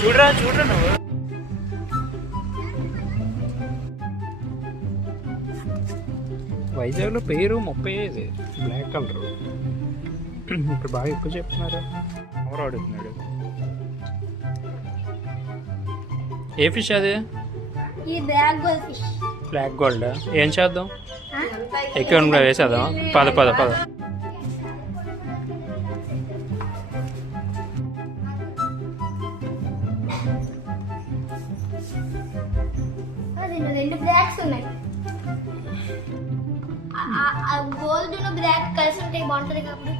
చూడరా చూడరా నువ్వు. వైజాగ్లో పేరు 35 బ్లాక్ కలర్. ఇప్పుడు బాగా ఎక్కువ చెప్తున్నారు. ఎవరు అడుగుతున్నాడు? ఏ ఫిష్ అది? Black gold. ఏం చేద్దాం? ఎక్కువ వేసేద్దాం. పద పద పద. రెండు బ్లాక్స్ ఉన్నాయి. గోల్డ్ బ్లాక్ కలిసి ఉంటాయి, బాగుంటుంది కాబట్టి.